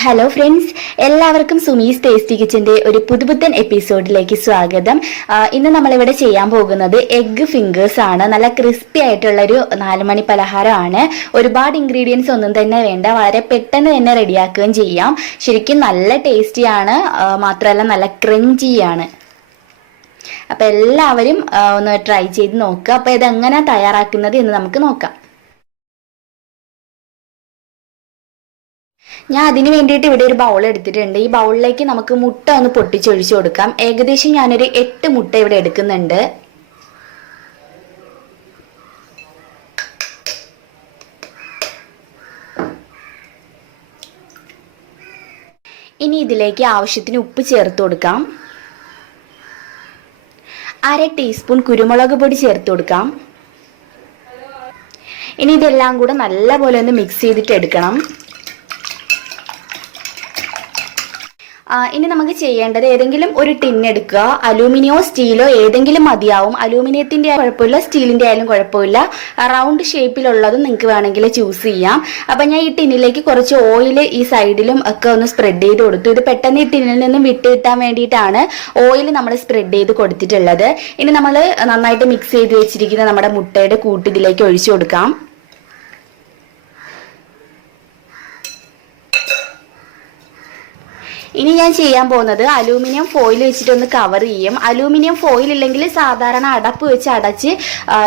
Hello friends, എല്ലാവർക്കും Sumi's tasty കിച്ചന്റെ ഒരു പുതുപുത്തൻ എപ്പിസോഡിലേക്ക് സ്വാഗതം. ഇന്ന് നമ്മളിവിടെ ചെയ്യാൻ പോകുന്നത് എഗ് ഫിംഗേഴ്സ് ആണ്. നല്ല ക്രിസ്പി ആയിട്ടുള്ള ഒരു 4 മണി പലഹാരമാണ്. ഒരുപാട് ഇൻഗ്രീഡിയൻസ് ഒന്നും തന്നെ വേണ്ട, വളരെ പെട്ടെന്ന് തന്നെ റെഡിയാക്കുകയും ചെയ്യാം. ശരിക്കും നല്ല ടേസ്റ്റിയാണ്, മാത്രമല്ല നല്ല ക്രഞ്ചിയാണ്. അപ്പൊ എല്ലാവരും ഒന്ന് ട്രൈ ചെയ്ത് നോക്കുക. അപ്പൊ ഇതെങ്ങനെയാണ് തയ്യാറാക്കുന്നത് എന്ന് നമുക്ക് നോക്കാം. ഞാൻ അതിന് വേണ്ടിയിട്ട് ഇവിടെ ഒരു ബൗൾ എടുത്തിട്ടുണ്ട്. ഈ ബൗളിലേക്ക് നമുക്ക് മുട്ട ഒന്ന് പൊട്ടിച്ചൊഴിച്ചു കൊടുക്കാം. ഏകദേശം ഞാനൊരു 8 മുട്ട ഇവിടെ എടുക്കുന്നുണ്ട്. ഇനി ഇതിലേക്ക് ആവശ്യത്തിന് ഉപ്പ് ചേർത്ത് കൊടുക്കാം. 1/2 ടീസ്പൂൺ കുരുമുളക് പൊടി ചേർത്ത് കൊടുക്കാം. ഇനി ഇതെല്ലാം കൂടെ നല്ലപോലെ ഒന്ന് മിക്സ് ചെയ്തിട്ട് എടുക്കണം. ഇനി നമുക്ക് ചെയ്യേണ്ടത് ഏതെങ്കിലും ഒരു ടിൻ എടുക്കുക. അലൂമിനിയോ സ്റ്റീലോ ഏതെങ്കിലും മതിയാവും. അലൂമിനിയത്തിന്റെ കുഴപ്പമില്ല, സ്റ്റീലിന്റെ ആയാലും കുഴപ്പമില്ല. റൗണ്ട് ഷേപ്പിലുള്ളതും നിങ്ങൾക്ക് വേണമെങ്കിൽ ചൂസ് ചെയ്യാം. അപ്പൊ ഞാൻ ഈ ടിന്നിലേക്ക് കുറച്ച് ഓയിൽ ഈ സൈഡിലും ഒക്കെ ഒന്ന് സ്പ്രെഡ് ചെയ്ത് കൊടുത്തു. ഇത് പെട്ടെന്ന് ഈ ടിന്നിൽ നിന്നും വിട്ട് കിട്ടാൻ വേണ്ടിയിട്ടാണ് ഓയിൽ നമ്മൾ സ്പ്രെഡ് ചെയ്ത് കൊടുത്തിട്ടുള്ളത്. ഇനി നമ്മൾ നന്നായിട്ട് മിക്സ് ചെയ്ത് വെച്ചിരിക്കുന്ന നമ്മുടെ മുട്ടയുടെ കൂട്ട് ഇതിലേക്ക് ഒഴിച്ചു കൊടുക്കാം. ഇനി ഞാൻ ചെയ്യാൻ പോകുന്നത് അലൂമിനിയം ഫോയിൽ വെച്ചിട്ട് ഒന്ന് കവർ ചെയ്യും. അലൂമിനിയം ഫോയിൽ ഇല്ലെങ്കിൽ സാധാരണ അടപ്പ് വെച്ച് അടച്ച്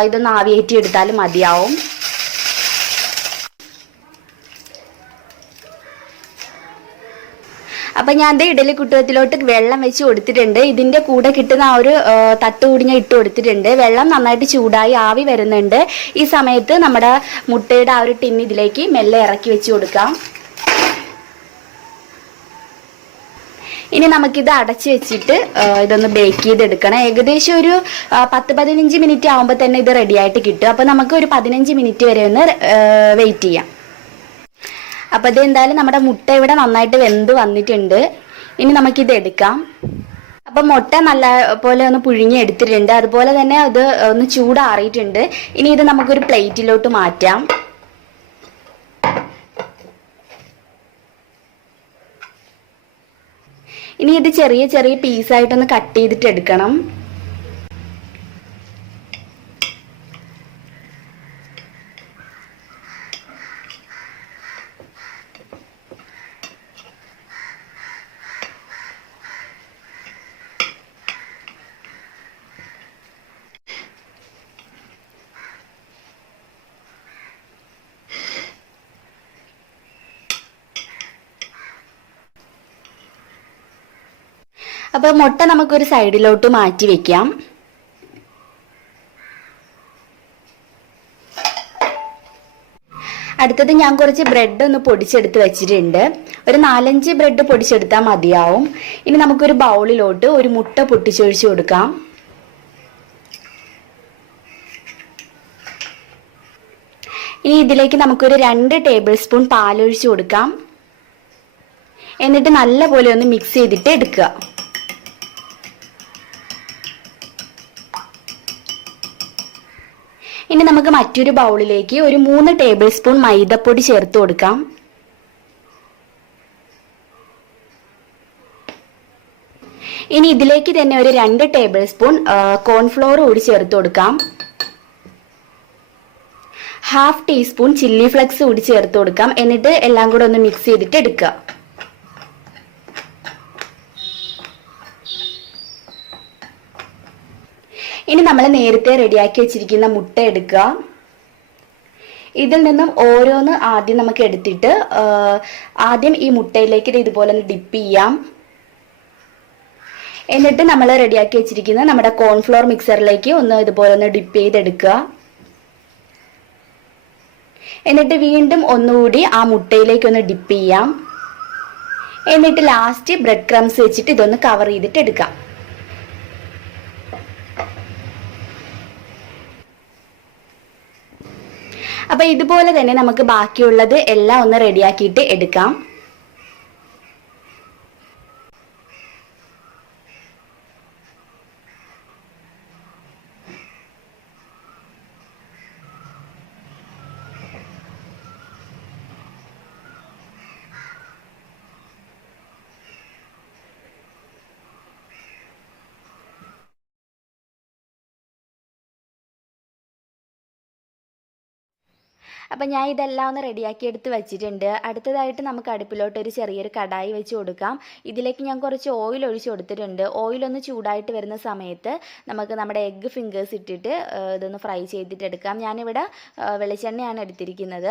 ഇതൊന്ന് ആവിയേറ്റി എടുത്താലും മതിയാവും. അപ്പൊ ഞാൻ ഇഡലി കുട്ടകത്തിലോട്ട് വെള്ളം വെച്ച് കൊടുത്തിട്ടുണ്ട്. ഇതിന്റെ കൂടെ കിട്ടുന്ന ആ ഒരു തട്ട് കൂടി ഞാൻ ഇട്ട് കൊടുത്തിട്ടുണ്ട്. വെള്ളം നന്നായിട്ട് ചൂടായി ആവി വരുന്നുണ്ട്. ഈ സമയത്ത് നമ്മുടെ മുട്ടയുടെ ആ ഒരു ടിന്ന് ഇതിലേക്ക് മെല്ലെ ഇറക്കി വെച്ച് കൊടുക്കാം. ഇനി നമുക്കിത് അടച്ചു വെച്ചിട്ട് ഇതൊന്ന് ബേക്ക് ചെയ്തെടുക്കണം. ഏകദേശം ഒരു 10-15 മിനിറ്റ് ആകുമ്പോൾ തന്നെ ഇത് റെഡി ആയിട്ട് കിട്ടും. അപ്പൊ നമുക്ക് ഒരു 15 മിനിറ്റ് വരെ ഒന്ന് വെയിറ്റ് ചെയ്യാം. അപ്പൊ ഇത് എന്തായാലും നമ്മുടെ മുട്ട ഇവിടെ നന്നായിട്ട് വെന്ത് വന്നിട്ടുണ്ട്. ഇനി നമുക്കിത് എടുക്കാം. അപ്പൊ മുട്ട നല്ല പോലെ ഒന്ന് പുഴുങ്ങി എടുത്തിട്ടുണ്ട്. അതുപോലെ തന്നെ അത് ഒന്ന് ചൂടാറിയിട്ടുണ്ട്. ഇനി ഇത് നമുക്കൊരു പ്ലേറ്റിലോട്ട് മാറ്റാം. ഇനി ഇത് ചെറിയ ചെറിയ പീസായിട്ടൊന്ന് കട്ട് ചെയ്തിട്ട് എടുക്കണം. അപ്പൊ മുട്ട നമുക്കൊരു സൈഡിലോട്ട് മാറ്റി വെക്കാം. അടുത്തത് ഞാൻ കുറച്ച് ബ്രെഡ് ഒന്ന് പൊടിച്ചെടുത്ത് വെച്ചിട്ടുണ്ട്. ഒരു 4-5 ബ്രെഡ് പൊടിച്ചെടുത്താൽ മതിയാവും. ഇനി നമുക്കൊരു ബൗളിലോട്ട് ഒരു മുട്ട പൊട്ടിച്ചൊഴിച്ചു കൊടുക്കാം. ഇനി ഇതിലേക്ക് നമുക്കൊരു 2 ടേബിൾ സ്പൂൺ പാലൊഴിച്ചു കൊടുക്കാം. എന്നിട്ട് നല്ലപോലെ ഒന്ന് മിക്സ് ചെയ്തിട്ട് എടുക്കുക. ഇനി നമുക്ക് മറ്റൊരു ബൗളിലേക്ക് ഒരു 3 ടേബിൾ സ്പൂൺ മൈദപ്പൊടി ചേർത്ത് കൊടുക്കാം. ഇനി ഇതിലേക്ക് തന്നെ ഒരു 2 ടേബിൾ സ്പൂൺ കോൺഫ്ലോർ കൂടി ചേർത്ത് കൊടുക്കാം. 1/2 ടീസ്പൂൺ ചില്ലി ഫ്ലെക്സ് കൂടി ചേർത്ത് കൊടുക്കാം. എന്നിട്ട് എല്ലാം കൂടെ ഒന്ന് മിക്സ് ചെയ്തിട്ട് എടുക്കുക. ഇനി നമ്മൾ നേരത്തെ റെഡിയാക്കി വെച്ചിരിക്കുന്ന മുട്ട എടുക്കുക. ഇതിൽ നിന്നും ഓരോന്ന് ആദ്യം നമുക്ക് എടുത്തിട്ട് ആദ്യം ഈ മുട്ടയിലേക്ക് ഇതുപോലെ ഒന്ന് ഡിപ്പ് ചെയ്യാം. എന്നിട്ട് നമ്മൾ റെഡിയാക്കി വെച്ചിരിക്കുന്ന നമ്മുടെ കോൺഫ്ലോർ മിക്സറിലേക്ക് ഒന്ന് ഇതുപോലെ ഒന്ന് ഡിപ്പ് ചെയ്തെടുക്കുക. എന്നിട്ട് വീണ്ടും ഒന്നുകൂടി ആ മുട്ടയിലേക്ക് ഒന്ന് ഡിപ്പ് ചെയ്യാം. എന്നിട്ട് ലാസ്റ്റ് ബ്രെഡ് ക്രംസ് വെച്ചിട്ട് ഇതൊന്ന് കവർ ചെയ്തിട്ട് എടുക്കാം. അപ്പൊ ഇതുപോലെ തന്നെ നമുക്ക് ബാക്കിയുള്ളത് എല്ലാം ഒന്ന് റെഡിയാക്കിയിട്ട് എടുക്കാം. അപ്പം ഞാൻ ഇതെല്ലാം ഒന്ന് റെഡിയാക്കി എടുത്ത് വെച്ചിട്ടുണ്ട്. അടുത്തതായിട്ട് നമുക്ക് അടുപ്പിലോട്ട് ഒരു ചെറിയൊരു കടായി വെച്ച് കൊടുക്കാം. ഇതിലേക്ക് ഞാൻ കുറച്ച് ഓയിൽ ഒഴിച്ച് കൊടുത്തിട്ടുണ്ട്. ഓയിലൊന്ന് ചൂടായിട്ട് വരുന്ന സമയത്ത് നമുക്ക് നമ്മുടെ എഗ്ഗ് ഫിംഗേഴ്സ് ഇട്ടിട്ട് ഇതൊന്ന് ഫ്രൈ ചെയ്തിട്ടെടുക്കാം. ഞാനിവിടെ വെളിച്ചെണ്ണയാണ് എടുത്തിരിക്കുന്നത്.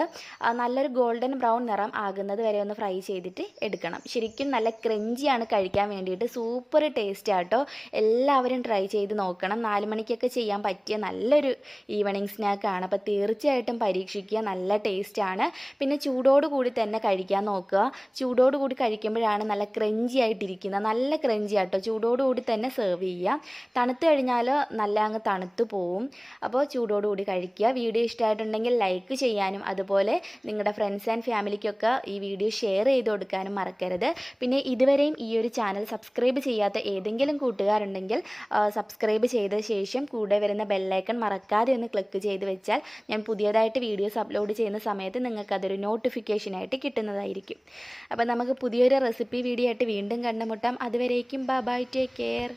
നല്ലൊരു ഗോൾഡൻ ബ്രൗൺ നിറം ആകുന്നത് വരെ ഒന്ന് ഫ്രൈ ചെയ്തിട്ട് എടുക്കണം. ശരിക്കും നല്ല ക്രഞ്ചിയാണ് കഴിക്കാൻ വേണ്ടിയിട്ട്. സൂപ്പർ ടേസ്റ്റ് ആട്ടോ. എല്ലാവരും ട്രൈ ചെയ്ത് നോക്കണം. 4 മണിക്കൊക്കെ ചെയ്യാൻ പറ്റിയ നല്ലൊരു ഈവനിങ് സ്നാക്കാണ്. അപ്പോൾ തീർച്ചയായിട്ടും പരീക്ഷിക്കുക. നല്ല ടേസ്റ്റാണ്. പിന്നെ ചൂടോടുകൂടി തന്നെ കഴിക്കാൻ നോക്കുക. ചൂടോടുകൂടി കഴിക്കുമ്പോഴാണ് നല്ല ക്രഞ്ചി ആയിട്ടിരിക്കുന്നത്. നല്ല ക്രഞ്ചി ആട്ടോ. ചൂടോടുകൂടി തന്നെ സെർവ് ചെയ്യുക. തണുത്ത് കഴിഞ്ഞാൽ നല്ല അങ്ങ് തണുത്ത് പോവും. അപ്പോൾ ചൂടോടുകൂടി കഴിക്കുക. വീഡിയോ ഇഷ്ടമായിട്ടുണ്ടെങ്കിൽ ലൈക്ക് ചെയ്യാനും അതുപോലെ നിങ്ങളുടെ ഫ്രണ്ട്സ് ആൻഡ് ഫാമിലിക്കൊക്കെ ഈ വീഡിയോ ഷെയർ ചെയ്ത് കൊടുക്കാനും മറക്കരുത്. പിന്നെ ഇതുവരെയും ഈ ഒരു ചാനൽ സബ്സ്ക്രൈബ് ചെയ്യാത്ത ഏതെങ്കിലും കൂട്ടുകാരുണ്ടെങ്കിൽ സബ്സ്ക്രൈബ് ചെയ്ത ശേഷം കൂടെ വരുന്ന ബെല്ലൈക്കൺ മറക്കാതെ ഒന്ന് ക്ലിക്ക് ചെയ്ത് വെച്ചാൽ ഞാൻ പുതിയതായിട്ട് വീഡിയോസ് അപ്ലോഡ് ചെയ്യുന്ന സമയത്ത് നിങ്ങൾക്കതൊരു നോട്ടിഫിക്കേഷനായിട്ട് കിട്ടുന്നതായിരിക്കും. അപ്പോൾ നമുക്ക് പുതിയൊരു റെസിപ്പി വീഡിയോ ആയിട്ട് വീണ്ടും കണ്ടുമുട്ടാം. അതുവരേക്കും ബൈ, ടേക്ക് കെയർ.